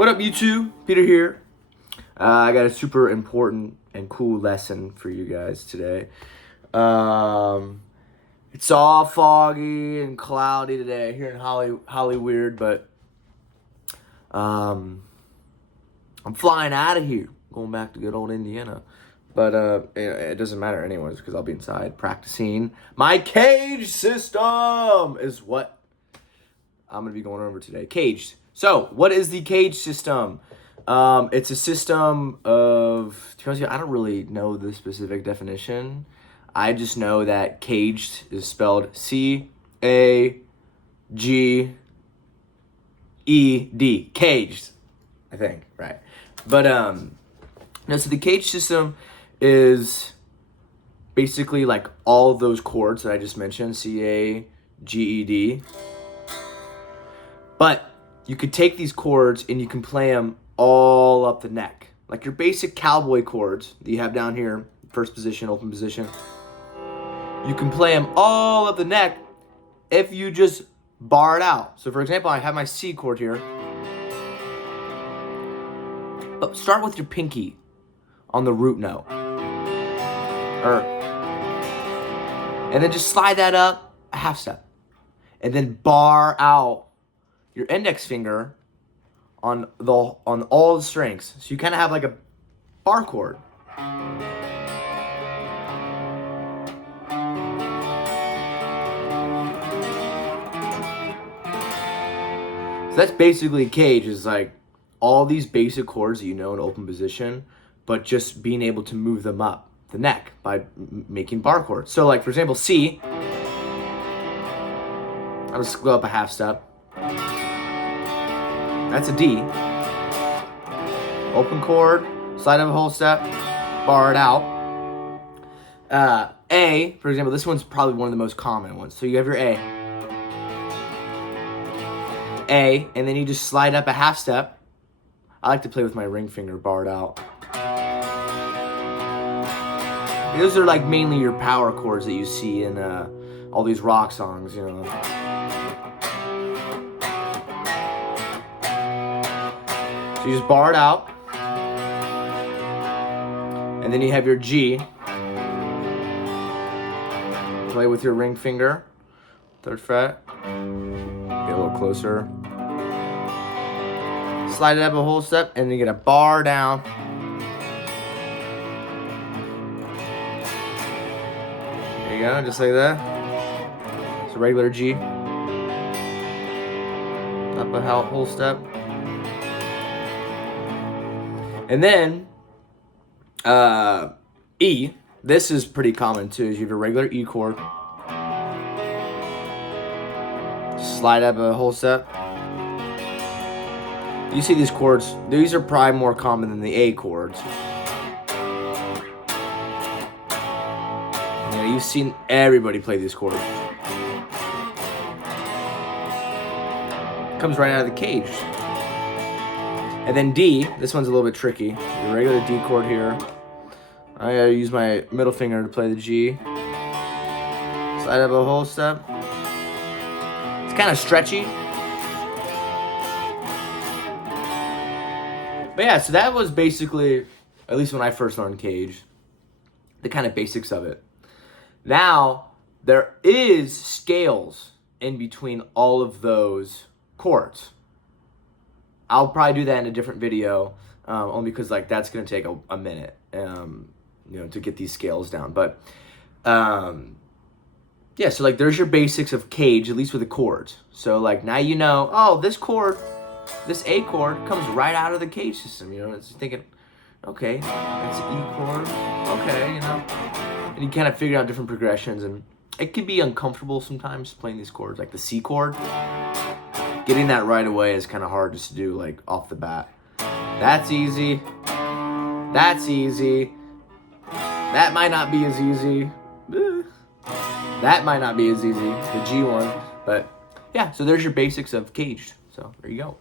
What up, YouTube? Peter here. I got a super important and cool lesson for you guys today. It's all foggy and cloudy today here in Hollywood, but I'm flying out of here, going back to good old Indiana. But it doesn't matter anyways because I'll be inside practicing. My CAGED system is what I'm going to be going over today. CAGED. So, what is the CAGED system? It's a system of, to be honest with you, I don't really know the specific definition. I just know that CAGED is spelled C-A-G-E-D. CAGED, I think, right? But, no, so the CAGED system is basically like all of those chords that I just mentioned, C-A-G-E-D. But you could take these chords and you can play them all up the neck. Like your basic cowboy chords that you have down here, first position, open position. You can play them all up the neck if you just bar it out. So for example, I have my C chord here. But start with your pinky on the root note. And then just slide that up a half step. And then bar out your index finger on all the strings. So you kind of have like a bar chord. So that's basically CAGED, is like all these basic chords that you know in open position, but just being able to move them up the neck by making bar chords. So like for example, C, I'll just go up a half step. That's a D. Open chord, slide up a whole step, bar it out. A, for example, this one's probably one of the most common ones. So you have your A, and then you just slide up a half step. I like to play with my ring finger barred out. Those are like mainly your power chords that you see in all these rock songs, you know. So you just bar it out. And then you have your G. Play with your ring finger. 3rd fret. Get a little closer. Slide it up a whole step and then you get a bar down. There you go, just like that. It's a regular G. Up a whole step. And then, E, this is pretty common too, is you have a regular E chord. Slide up a whole step. You see these chords, these are probably more common than the A chords. You know, you've seen everybody play these chords. Comes right out of the CAGED. And then D, this one's a little bit tricky. Your regular D chord here. I gotta use my middle finger to play the G. Slide up a whole step. It's kind of stretchy. But yeah, so that was basically, at least when I first learned CAGED, the kind of basics of it. Now, there is scales in between all of those chords. I'll probably do that in a different video, only because like that's gonna take a minute, you know, to get these scales down. But yeah, so like there's your basics of CAGED, at least with the chords. So like now you know, oh, this chord, this A chord comes right out of the CAGED system. You know, it's thinking, okay, that's an E chord, okay, you know, and you kind of figure out different progressions, and it can be uncomfortable sometimes playing these chords, like the C chord. Getting that right away is kind of hard just to do like off the bat. That's easy. That's easy. That might not be as easy. That might not be as easy, the G one. But yeah, so there's your basics of CAGED. So there you go.